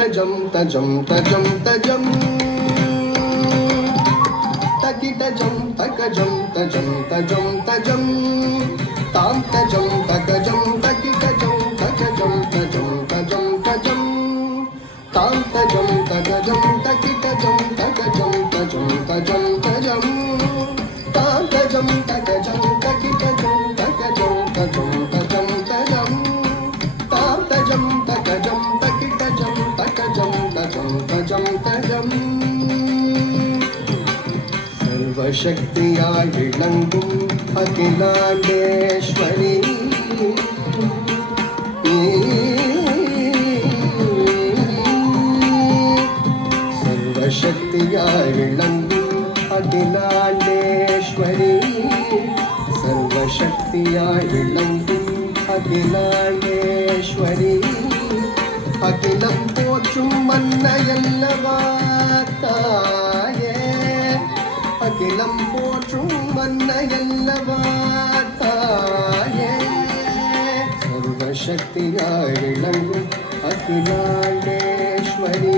Tajam tajam tajam tajam takita jam takajam tajam tajam tajam tam tajam takajam takita jam takajam tajam tajam tajam tam tajam takajam takita jam takajam tajam tajam tajam tam tajam takajam takita jam takajam tajam tajam tajam tam tajam takajam takita jam takajam tajam tajam tajam சர்வசக்தியாய் விளங்கும் அகிலாண்டேஸ்வரி சர்வசக்தியாய் விளங்கும் அகிலாண்டேஸ்வரி சர்வசக்தியாய் விளங்கும் அகிலாண்டேஸ்வரி அகிலம் போற்றும் மன்னையல்லவா தாயே அகிலம் போற்றும் மன்னையல்லவா தாயே சர்வசக்தியாய் விளங்கும் அகிலாண்டேஸ்வரி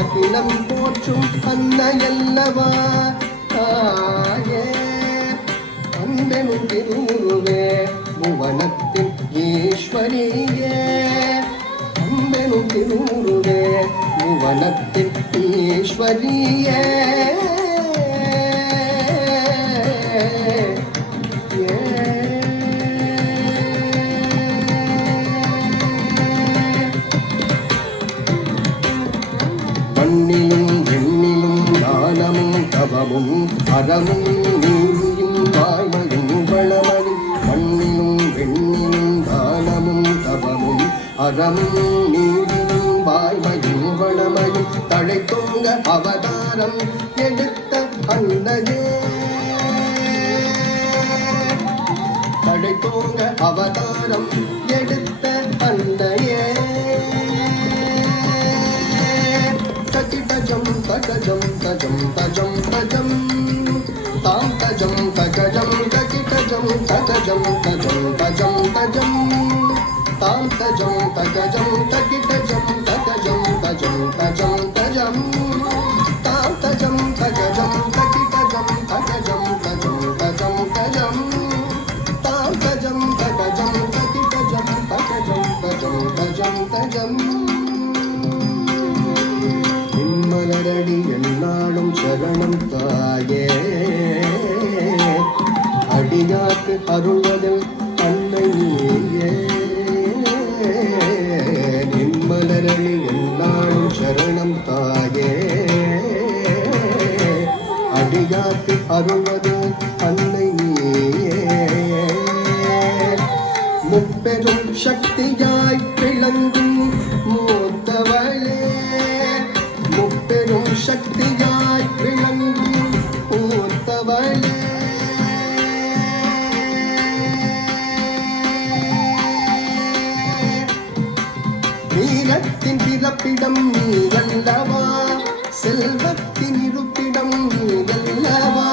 அகிலம் போற்றும் அன்னையல்லவா தாயே அன்பெனும் திருமுருவே புவனத்தின் ஈஸ்வரியே அன்பெனும் திருமுருவே புவனத்தின் ஈஸ்வரியே மண்ணிலும் வெண்ணிலும் ஞானமும் தவமும் அறமும் நீதியும் வாய்மையும் வளமதி மண்ணிலும் வெண்ணிலும் ஞானமும் தவமும் அறமும் நீதியும் வாய்மையும் வளமையும் தழைத்தோங்க அவதாரம் எடுத்த அன்னையே தழைத்தோங்க அவதாரம் எடுத்த அன்னையே tajam tajam tajam tajam tajam tam tajam tajam tajam tajam tajam tajam tajam tam tajam tajam tajam tajam tajam tajam tajam tam tajam tajam tajam tajam tajam tajam tajam tam tajam tajam tajam tajam tajam tajam மலரடி என்னாலும் சரணம் தாயே அடியாக்கு அருள்வதில் அன்னை நீயே நின்மலரடி என்னாலும் சரணம் தாயே அடியாக்கு அருள்வதில் அன்னை நீயே முப்பெரும் சக்தியாய் விளங்கும் மூத்தவளே முப்பெரும் சக்தியாய் விளங்கும் மூத்தவளே வீரத்தின் பிறப்பிடம் நீ அல்லவா செல்வத்தின் இருப்பிடம் நீ அல்லவா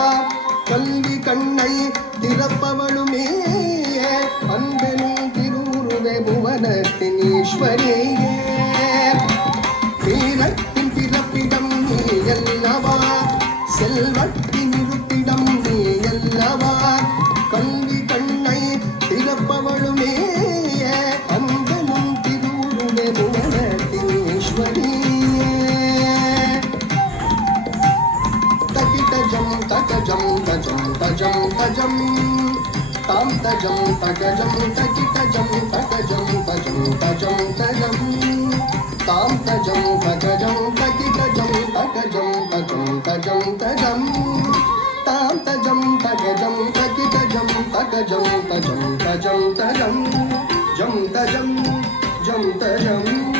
கல்வி கண்ணை திறப்பவளுமே அன்பெனும் திருவுருவே புவனத்தின் ஈஸ்வரியே வீரத்தின் பிறப்பிடம் நீ அல்லவா செல்வத்தின் இருப்பிடம் நீ அல்லவா கல்வி கண்ணை திறப்பவளுமே அன்பனும் திருவுருவே புவனத்தின் ஈஸ்வரியே தகிதஜம் தகஜம் தஜம் தஜம் தஜம் தாம் தஜம் தகஜம் தகிதஜம் தகஜம் தஜம் தஜம் தஜம் tam tajam tajam tajam tajam tajam tajam tajam tam tajam tajam tajam tajam tajam tajam tajam jam tajam jam tajam